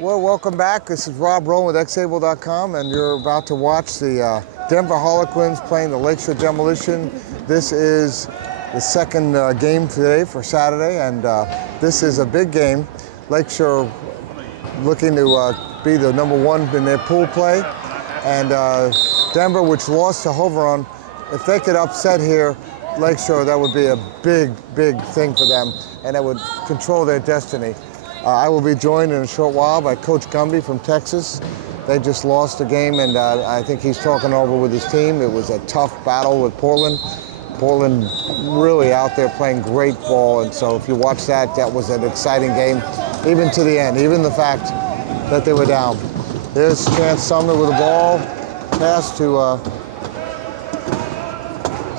Well, welcome back. This is Rob Rowan with xable.com, and you're about to watch the Denver Harlequins playing the Lakeshore Demolition. This is the second game today for Saturday, and this is a big game. Lakeshore looking to be the number one in their pool play, and Denver, which lost to Hoveron, if they could upset here, Lakeshore, that would be a big, big thing for them, and that would control their destiny. I will be joined in a short while by Coach Gumby from Texas. They just lost a game, and I think he's talking over with his team. It was a tough battle with Portland. Portland really out there playing great ball, and so if you watch that, that was an exciting game, even to the end, even the fact that they were down. There's Chance Sumner with the ball, pass to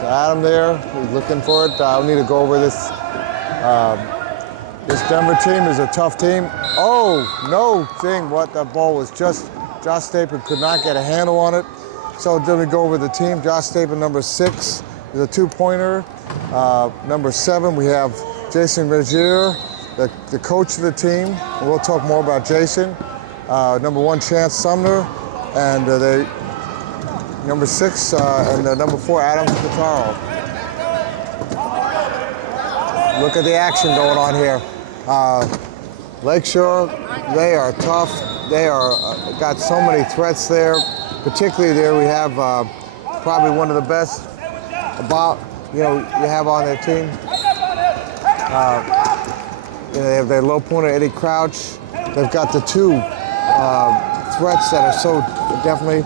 Adam there. He's looking for it. I'll need to go over this. This Denver team is a tough team. Oh, no thing. What that ball was just, Josh Stapin could not get a handle on it. So then we go over the team. Josh Stapin, number 6, is a two-pointer. Number 7, we have Jason Regier, the coach of the team. And we'll talk more about Jason. Number 1, Chance Sumner. And number 6 and number 4, Adam Spataro. Look at the action going on here. Lakeshore, they are tough. They are got so many threats there. Particularly there, we have probably one of the best you have on their team. They have their low pointer Eddie Crouch. They've got the 2 threats that are so definitely.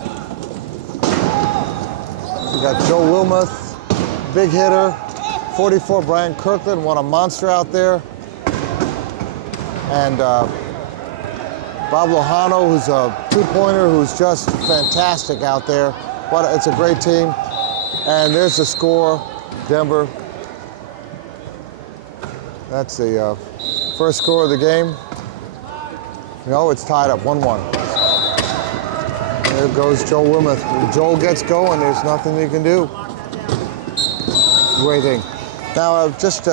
We got Joe Wilmuth, big hitter. 44, Brian Kirkland, what a monster out there. And Bob Lohano, who's a two-pointer, who's just fantastic out there. It's a great team. And there's the score, Denver. That's the first score of the game. No, it's tied up, 1-1. There goes Joe Wilmuth. When Joel gets going, there's nothing you can do. Great thing. Now, just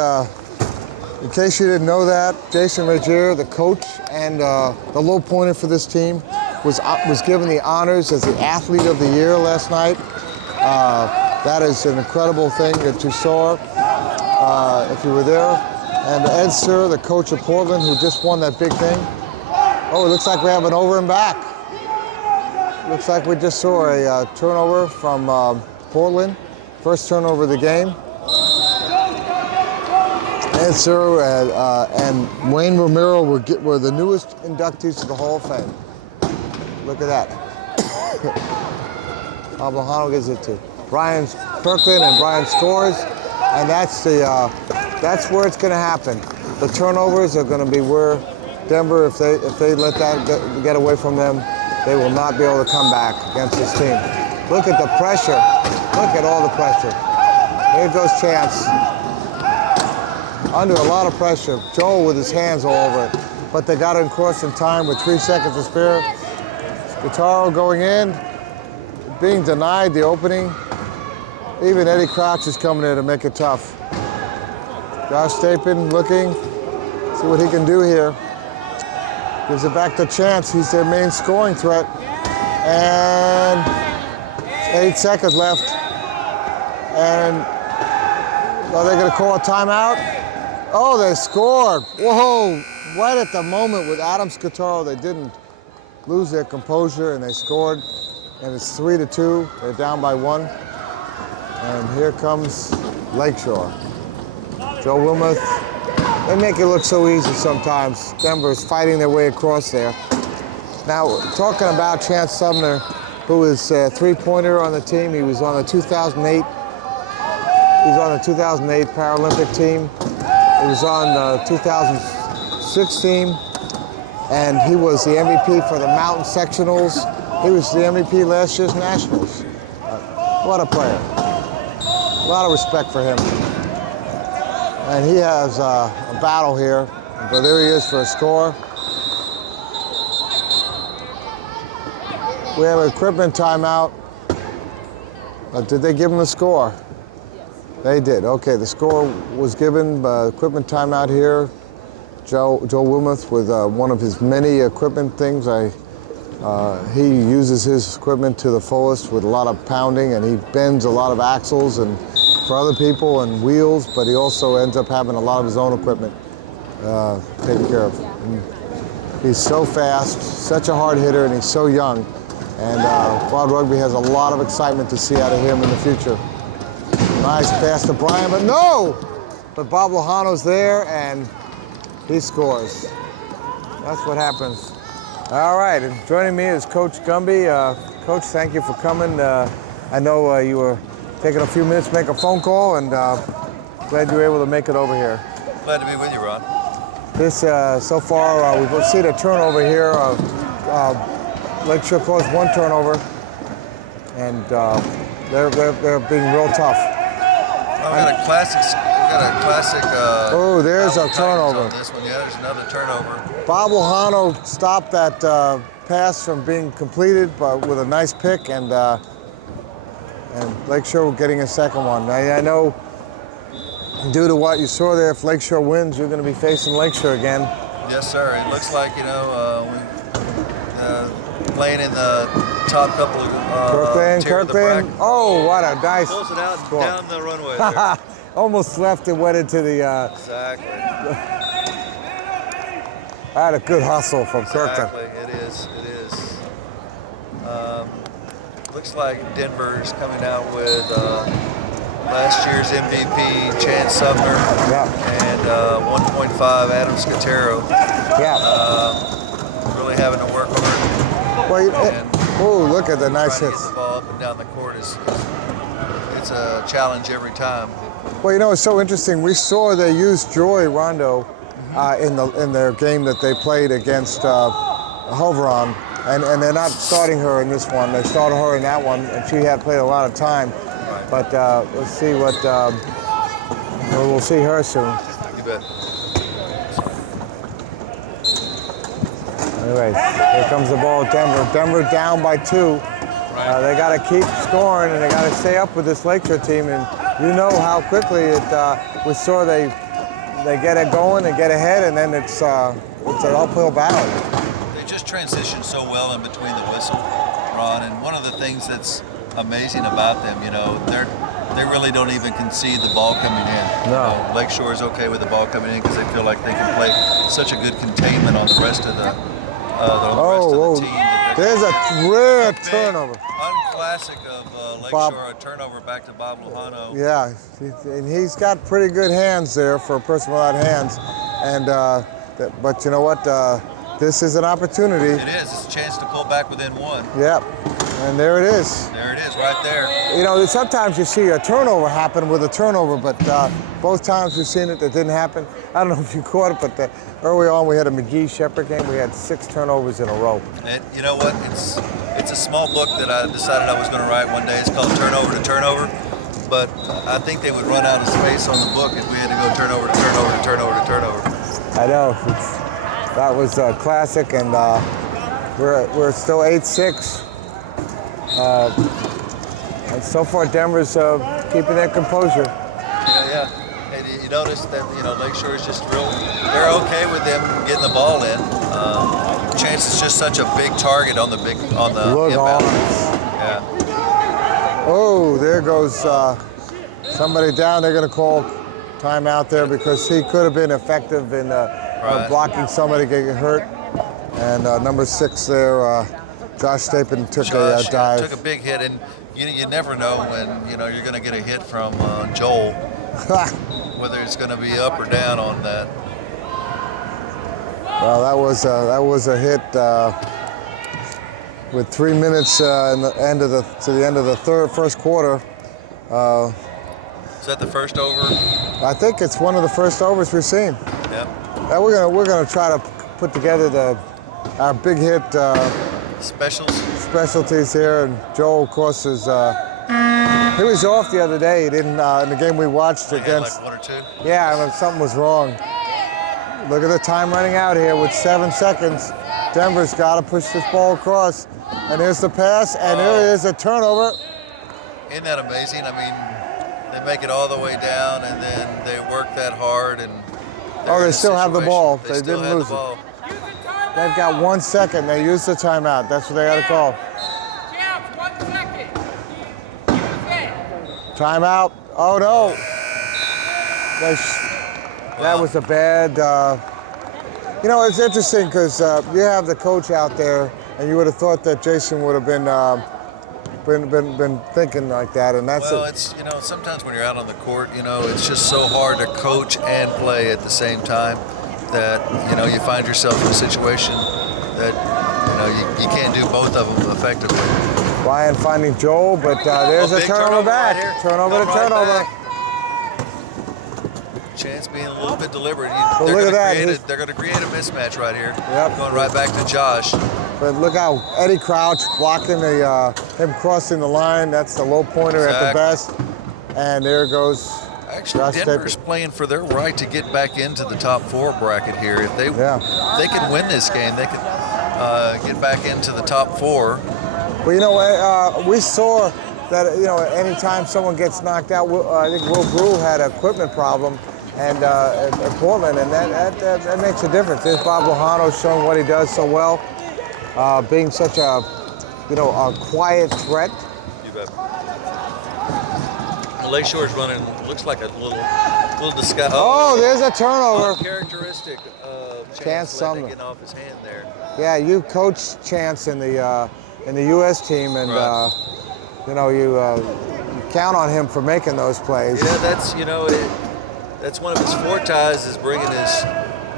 in case you didn't know that, Jason Regier, the coach and the low pointer for this team, was given the honors as the Athlete of the Year last night. That is an incredible thing that you saw if you were there. And Ed Sir, the coach of Portland, who just won that big thing. Oh, it looks like we have an over and back. Looks like we just saw a turnover from Portland. First turnover of the game. Ed Sir and Wayne Romero were the newest inductees to the Hall of Fame. Look at that. Bob Lohano gives it to Brian Kirkland, and Brian scores. And that's where it's going to happen. The turnovers are going to be where Denver, if they let that get away from them, they will not be able to come back against this team. Look at the pressure. Look at all the pressure. There goes Chance. Under a lot of pressure. Joel with his hands all over it. But they got it across in time with 3 seconds to spare. Spataro going in, being denied the opening. Even Eddie Crouch is coming in to make it tough. Josh Stapin looking, see what he can do here. Gives it back to Chance. He's their main scoring threat. And 8 seconds left. And are they going to call a timeout? Oh, they scored. Whoa, right at the moment with Adam Scataro, they didn't lose their composure and they scored. And it's 3-2. They're down by 1. And here comes Lakeshore. Joe Wilmuth. They make it look so easy sometimes. Denver's fighting their way across there. Now, talking about Chance Sumner, who is a three-pointer on the team. He was on the 2008. He was on the 2008 Paralympic team. He was on the 2006 team, and he was the MVP for the Mountain Sectionals. He was the MVP last year's Nationals. What a player. A lot of respect for him. And he has a battle here, but there he is for a score. We have an equipment timeout. Did they give him the score? Yes. They did. Okay, the score was given by equipment timeout here. Joe Wilmuth with one of his many equipment things. He uses his equipment to the fullest with a lot of pounding, and he bends a lot of axles and for other people and wheels, but he also ends up having a lot of his own equipment taken care of. And he's so fast, such a hard hitter, and he's so young. And Wild Rugby has a lot of excitement to see out of him in the future. Nice pass to Brian, but no! But Bob Lojano's there, and he scores. That's what happens. All right, and joining me is Coach Gumby. Coach, thank you for coming. I know you were taking a few minutes to make a phone call, and glad you were able to make it over here. Glad to be with you, Ron. This, so far, we've seen a turnover here. Lakeshore caused one turnover, and they're being real tough. We got a classic. Oh, there's a turnover. On this one. Yeah, there's another turnover. Bob Lojano stopped that pass from being completed, but with a nice pick, and Lakeshore getting a second one. I know, due to what you saw there, if Lakeshore wins, you're going to be facing Lakeshore again. Yes, sir. It looks like, we playing in the top couple of tier of the bracket. Oh, what a nice Pulls it out score. Down the runway there. Almost left and went into the... Exactly. I had a good hustle from Kirkland. Exactly, it is. Looks like Denver's coming out with last year's MVP, Chance Sumner, and 1.5 Adam Scatero. Really having to work hard. Well, look at the nice hits. To get the ball up and down the court it's a challenge every time. Well, it's so interesting. We saw they used Joy Rondo in their game that they played against Hoveron, and they're not starting her in this one. They started her in that one, and she had played a lot of time. Right. But let's see what we'll see her soon. You bet. Anyway, here comes the ball at Denver. Denver down by 2. They got to keep scoring, and they got to stay up with this Lakeshore team. And you know how quickly we saw they get it going and get ahead, and then it's an uphill battle. They just transition so well in between the whistle, Ron. And one of the things that's amazing about them, they really don't even concede the ball coming in. No. Lakeshore is okay with the ball coming in because they feel like they can play such a good containment on the rest of the team. There's a rare turnover. Unclassic of Lakeshore, a turnover back to Bob Lojano. Yeah, and he's got pretty good hands there for a person without hands. And but you know what? This is an opportunity. It is. It's a chance to pull back within 1. Yep. And there it is. There it is, right there. Sometimes you see a turnover happen with a turnover, but both times we've seen it, that didn't happen. I don't know if you caught it, but early on we had a McGee-Shepherd game. We had 6 turnovers in a row. And you know what? It's a small book that I decided I was going to write one day. It's called Turnover to Turnover. But I think they would run out of space on the book if we had to go turnover to turnover to turnover to turnover. I know. That was a classic, and we're still 8-6. And so far, Denver's keeping their composure. Yeah. And you notice that Lakeshore is just they're okay with them getting the ball in. Chance is just such a big target on the inbound. Yeah. Oh, there goes somebody down. They're going to call timeout there because he could have been effective in blocking somebody getting hurt. And number 6 there. Josh Stapin took a dive. Took a big hit, and you never know when you're going to get a hit from Joel, whether it's going to be up or down on that. Well, that was a hit with 3 minutes to the end of the first quarter. Is that the first over? I think it's one of the first overs we've seen. Yeah. We're gonna try to put together our big hit. Specialties here, and Joel, of course, he was off the other day. He didn't in the game we watched against. Like 1 or 2. Yeah, I mean, something was wrong. Look at the time running out here with 7 seconds. Denver's got to push this ball across, and there's the pass, and there is a turnover. Isn't that amazing? I mean, they make it all the way down, and then they work that hard, and Oh, they still have the ball. They They still didn't had lose the ball. it. They've got 1 second. They used the timeout. That's what they got to call. Champs, 1 second. Use it. Timeout. Oh, no. That was a bad. You know, it's interesting because you have the coach out there, and you would have thought that Jason would have been thinking like that, and that's Well, it. it's, you know, sometimes when you're out on the court, you know, it's just so hard to coach and play at the same time that, you know, you find yourself in a situation that, you know, you can't do both of them effectively. Ryan finding Joel, but there's a big turnover back. right here. Turnover to Come right turnover. back. Chance being a little bit deliberate. Well, look at that. They're going to create a mismatch right here. Yep. Going right back to Josh. But look how Eddie Crouch blocking him crossing the line. That's the low pointer at the best. And there goes Actually, Josh Denver's Taper. playing for their right to get back into the top 4 bracket here. If they can win this game, they could get back into the top 4. Well, you know, we saw that, you know, anytime someone gets knocked out, I think Will Brew had an equipment problem and at Portland, and that makes a difference. There's Bob Lojano showing what he does so well, being such a, you know, a quiet threat. You bet. Lakeshore's running, looks like a little disguise. Oh, there's a turnover. Uncharacteristic Chance Sumner Sumner. getting off his hand there. Yeah, you coached Chance in the U.S. team, and Right. you know, you count on him for making those plays. Yeah, that's, you know, that's one of his fortes, is bringing his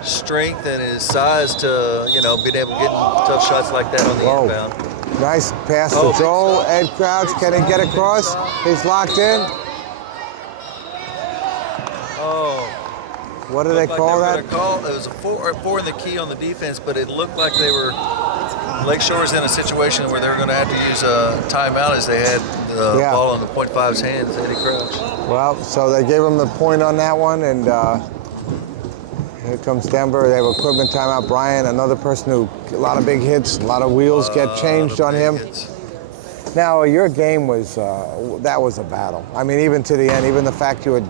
strength and his size to, you know, being able to get tough shots like that on the Whoa. inbound. Nice pass Oh, to big Joel. stop. Ed Crouch, can he get across? He's locked in. Oh. What do they call that? It was a 4 in the key on the defense, but it looked like they were, Lakeshore was in a situation where they were going to have to use a timeout as they had the ball in the .5's hands, Eddie Crouch. Well, so they gave him the point on that one, and here comes Denver. They have equipment timeout. Brian, another person who, a lot of big hits, a lot of wheels get changed on him. Now, your game was, that was a battle. I mean, even to the end, even the fact your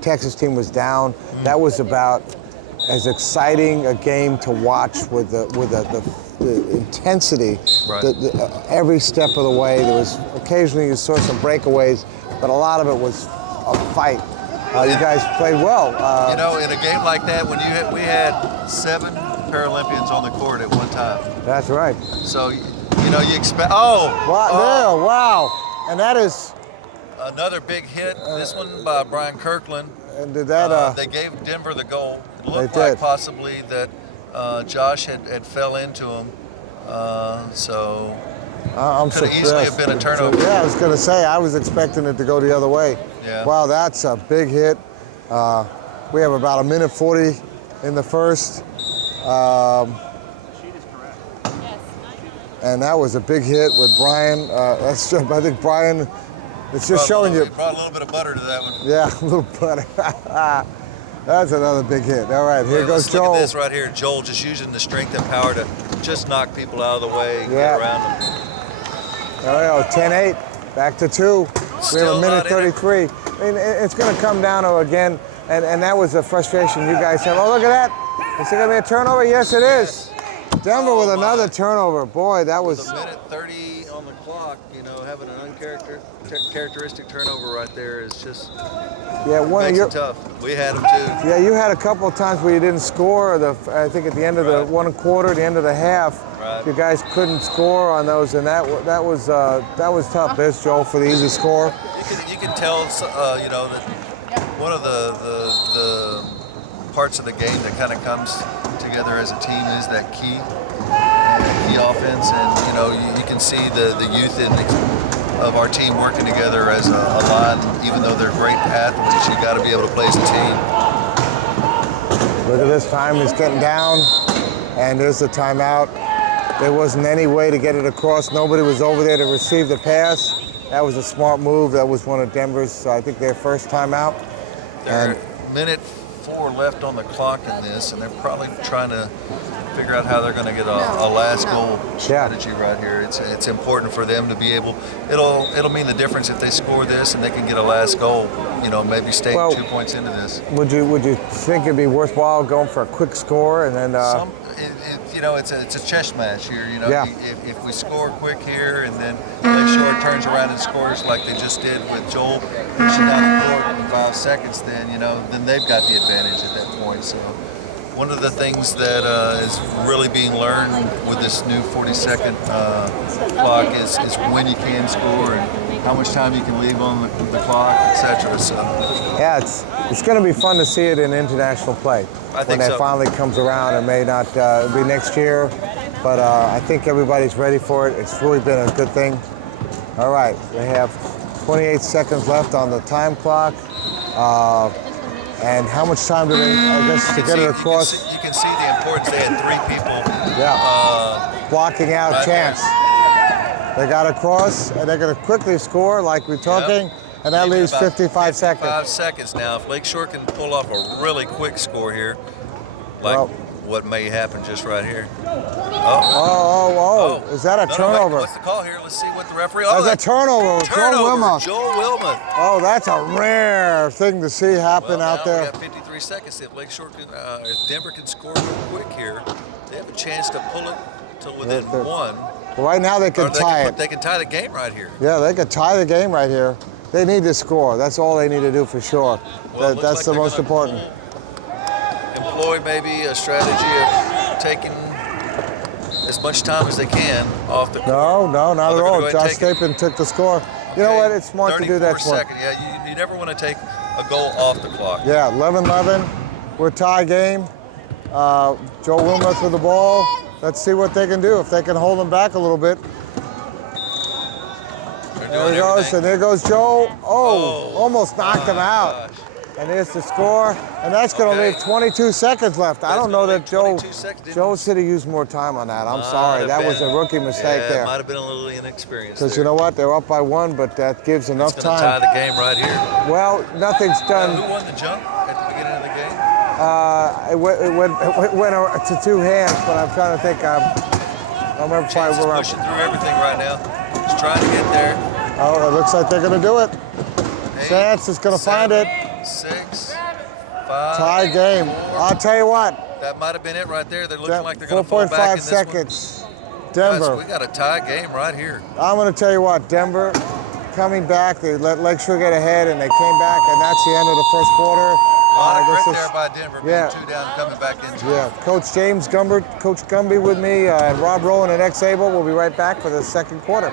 Texas team was down, that was about as exciting a game to watch with the intensity, Right. every step of the way. There was, occasionally you saw some breakaways, but a lot of it was a fight. You guys played well. You know, in a game like that, when we had 7 Paralympians on the court at one time. That's right. So, you know, you expect, Wow, wow. And that is, another big hit. This one by Brian Kirkland. and did that, They gave Denver the goal. It looked They like did. possibly that Josh had fell into him. So I'm could have easily have been a turnover. Yeah, I was going to say, I was expecting it to go the other way. Yeah. Wow, that's a big hit. We have about 1:40 in the first. And that was a big hit with Brian. That's just, I think Brian, it's just showing you. Brought a little bit of butter to that one. Yeah, a little butter. That's another big hit. All right, here goes Let's Joel. look at this right here. Joel just using the strength and power to just knock people out of the way and Yeah. get around them. There we go, 10-8, back to 2. We have Still a minute not in it. 33. I mean, it's going to come down to, again, and that was the frustration you guys have. Oh, look at that. Is it going to be a turnover? Yes, it is. Denver with another turnover. Boy, that was... With a minute 30 on the clock, you know, having an uncharacteristic turnover right there is just one of makes your... it tough. We had them too. Yeah, you had a couple of times where you didn't score. I think at the end of the one quarter, the end of the half, Right. you guys couldn't score on those, and that was tough. There's Joel for the easy score. You can tell, you know, that one of the parts of the game that kind of comes together as a team is that key offense, and you know you can see the youth of our team working together as a line. Even though they're great athletes, you got to be able to play as a team. Look at this time, he's getting down, and there's the timeout. There wasn't any way to get it across. Nobody was over there to receive the pass. That was a smart move. That was one of Denver's, I think, their first timeout. There's minute 4 left on the clock in this, and they're probably trying to figure out how they're going to get a last goal strategy right here. It's important for them to be able. It'll mean the difference if they score this and they can get a last goal. You know, maybe stay 2 points into this. Would you think it'd be worthwhile going for a quick score and then? You know, it's a chess match here. You know, if we score quick here and then Lakeshore turns around and scores like they just did with Joel pushing down the court in 5 seconds, then then they've got the advantage at that point. So one of the things that is really being learned with this new 40-second clock is when you can score and how much time you can leave on the clock, etc. So yeah, it's going to be fun to see it in international play when that finally comes around. It may not be next year, but I think everybody's ready for it. It's really been a good thing. All right, they have 28 seconds left on the time clock. And how much time do they, I guess, to get it across? You can see the importance. They had 3 people. Blocking out right chance. There. They got across, and they're going to quickly score like we're talking, and that leaves 55 seconds. 55 seconds now. If Lakeshore can pull off a really quick score here, like what may happen just right here. Oh. Is that a turnover? No, what's the call here? Let's see what the referee... That's a turnover. Joel Wilmuth. Oh, that's a rare thing to see happen out there. We got 53 seconds. If Lakeshore can, if Denver can score real quick here, they have a chance to pull it to within 1. Well, right now they can tie it. They can tie the game right here. Yeah, they could tie the game right here. They need to score. That's all they need to do for sure. Well, that's the most important. Employ maybe a strategy of taking as much time as they can off the court. No, not at all. Josh Stapin took the score. You know what? It's smart to do that. 34 seconds. Yeah, you never want to take a goal off the clock. Yeah, 11-11. We're tie game. Joe Wilmuth with the ball. Let's see what they can do. If they can hold them back a little bit. There he goes, and there goes Joe. Almost knocked him out. Gosh. And there's the score, and that's going to leave 22 seconds left. I don't know that Joe should have used more time on that. I'm sorry. That was a rookie mistake there. It might have been a little inexperienced. Because you know what? They're up by 1, but that gives enough time. It's going to tie the game right here. Well, nothing's done. Who won the jump at the beginning of the game? It went to 2 hands, but I'm trying to think. I remember Chance is pushing through everything right now. He's trying to get there. Oh, it looks like they're going to do it. 8, Chance is going to find it. 6, 5, tie game. 4. I'll tell you what. That might have been it right there. They're looking like they're going to fall back in this 4.5 seconds. Denver. Guys, we got a tie game right here. I'm going to tell you what. Denver coming back. They let Lakeshore get ahead, and they came back, and that's the end of the first quarter. A lot of grit there by Denver, being 2 down, coming back into it. Coach James Gumbert, Coach Gumby with me, and Rob Rowland and X Abel. We'll be right back for the second quarter.